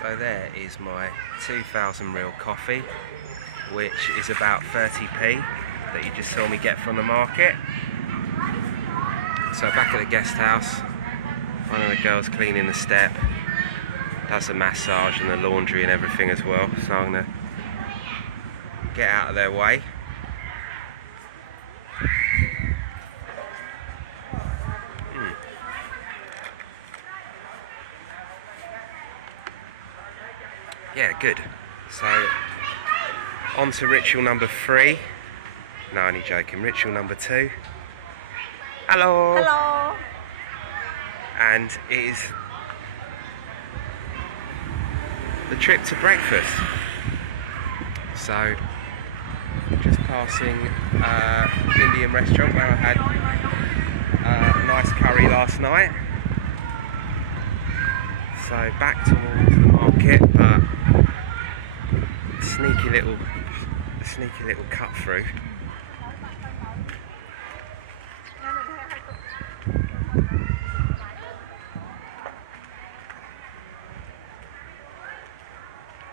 So there is my 2000 real coffee, which is about 30p that you just saw me get from the market. So back at the guest house, one of the girls cleaning the step, does the massage and the laundry and everything as well. So I'm going to get out of their way. Yeah, good. So, on to ritual number 3. No, only joking. Ritual number 2. Hello! Hello! And it is the trip to breakfast. So, just passing Indian restaurant where I had a nice curry last night. So, back towards the market, but sneaky little cut through.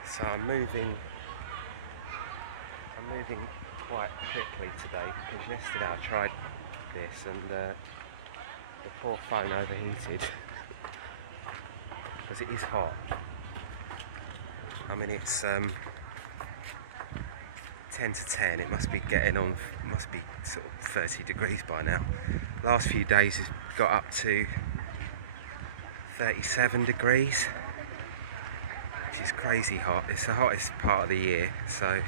So I'm moving quite quickly today because yesterday I tried this and the poor phone overheated because it is hot. I mean, it's 10 to 10, it must be must be sort of 30 degrees by now. Last few days it's got up to 37 degrees, which is crazy hot. It's the hottest part of the year, so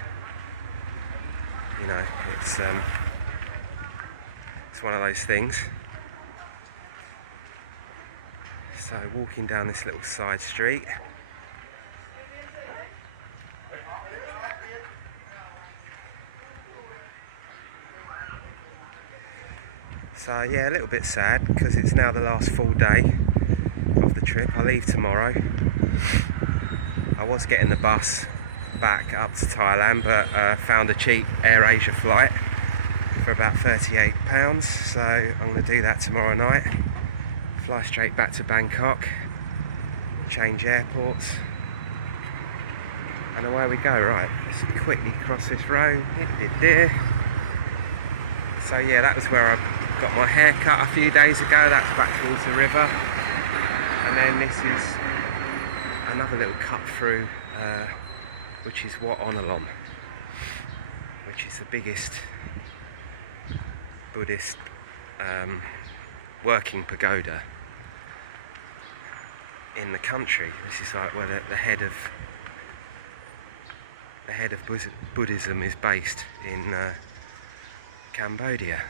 you know, it's one of those things. So walking down this little side street. So yeah, a little bit sad because it's now the last full day of the trip. I leave tomorrow. I was getting the bus back up to Thailand, but found a cheap Air Asia flight for about £38. So I'm going to do that tomorrow night. Fly straight back to Bangkok, change airports, and away we go. Right, let's quickly cross this road. So yeah, that was where I got my hair cut a few days ago. That's back towards the river, and then this is another little cut through, which is Wat Ounalom, which is the biggest Buddhist working pagoda in the country. This is like where the head of Buddhism is based in Cambodia.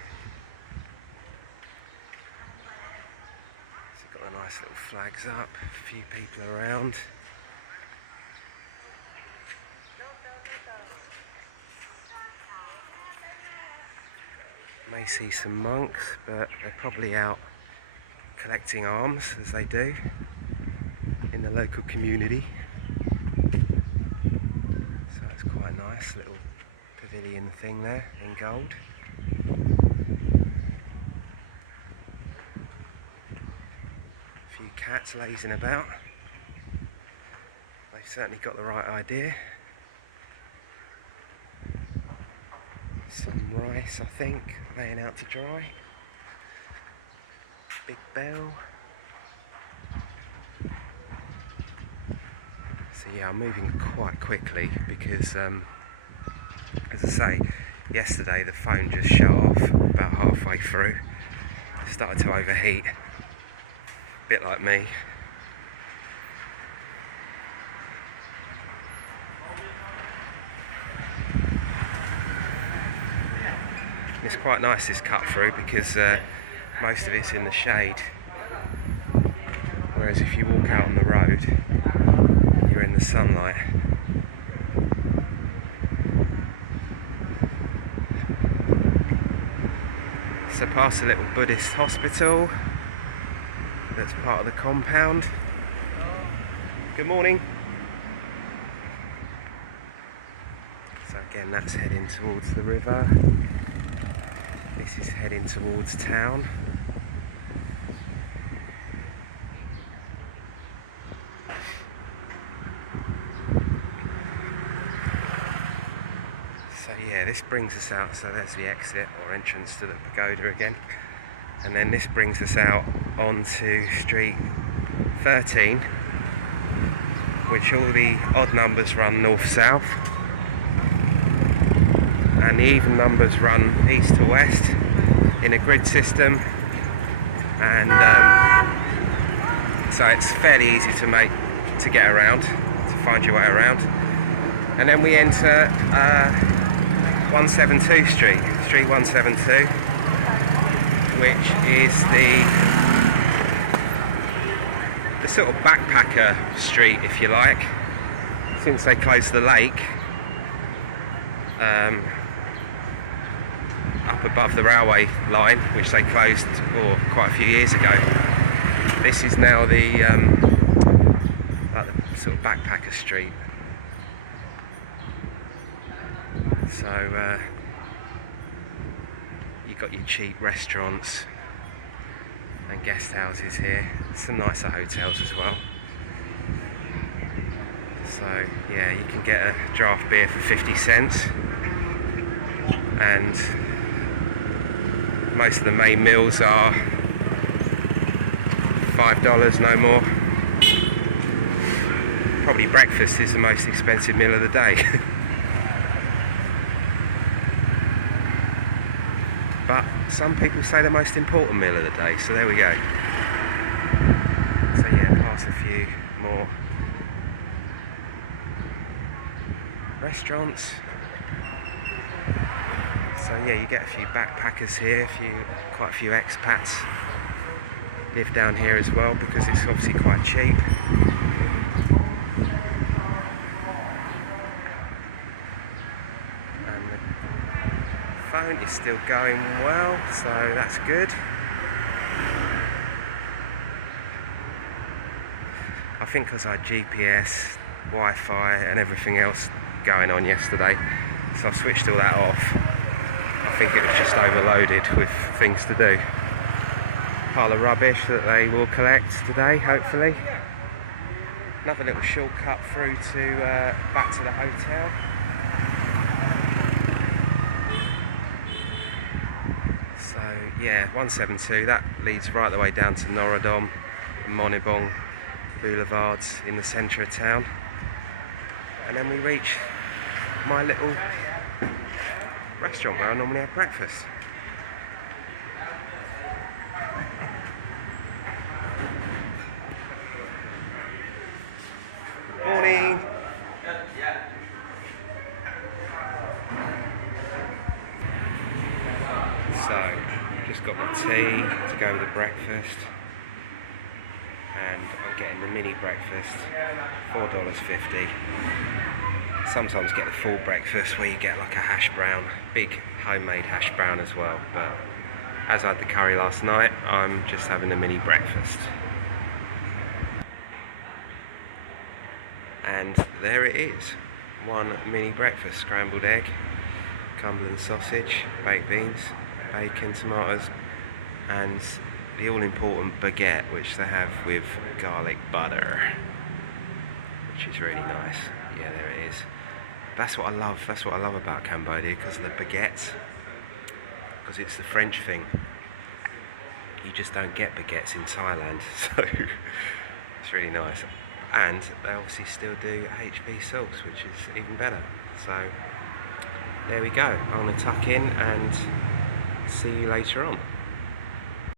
So got the nice little flags up, a few people around. May see some monks, but they're probably out collecting alms, as they do in the local community. So it's quite a nice little pavilion thing there in gold. A few cats lazing about. They've certainly got the right idea. Some rice, I think, laying out to dry. Big bell. So yeah, I'm moving quite quickly because, as I say, yesterday the phone just shut off about halfway through. It started to overheat, a bit like me. It's quite nice, this cut through, because most of it's in the shade, whereas if you walk out on the road you're in the sunlight. So past a little Buddhist hospital that's part of the compound. Good morning. So again, that's heading towards the river. This is heading towards town. So yeah, this brings us out, so there's the exit or entrance to the pagoda again. And then this brings us out onto Street 13, which all the odd numbers run north-south, and the even numbers run east to west in a grid system. And so it's fairly easy to get around, to find your way around. And then we enter 172 Street 172, which is the sort of backpacker street, if you like, since they closed the lake up above the railway line, which they closed quite a few years ago. This is now the like the sort of backpacker street. So you've got your cheap restaurants and guest houses here, some nicer hotels as well. So yeah, you can get a draft beer for 50 cents, and most of the main meals are $5, no more. Probably breakfast is the most expensive meal of the day. But some people say the most important meal of the day, so there we go. So yeah, past a few more restaurants. So yeah, you get a few backpackers here, quite a few expats live down here as well, because it's obviously quite cheap. Phone is still going well, so that's good. I think because I had GPS, Wi-Fi and everything else going on yesterday, so I've switched all that off. I think it was just overloaded with things to do. Pile of rubbish that they will collect today, hopefully. Another little shortcut through to back to the hotel. So yeah, 172, that leads right the way down to Norodom, Monibong boulevards in the centre of town. And then we reach my little restaurant where I normally have breakfast. Morning! So, just got my tea to go with the breakfast, and I'm getting the mini breakfast, $4.50. Sometimes get the full breakfast where you get like a hash brown, big homemade hash brown as well, but as I had the curry last night, I'm just having a mini breakfast. And there it is, one mini breakfast: scrambled egg, Cumberland sausage, baked beans, bacon, tomatoes, and the all-important baguette, which they have with garlic butter, which is really nice. Yeah, there it is. That's what I love. That's what I love about Cambodia, because of the baguettes. Because it's the French thing. You just don't get baguettes in Thailand, so it's really nice. And they obviously still do HP sauce, which is even better. So there we go. I'm going to tuck in and see you later on.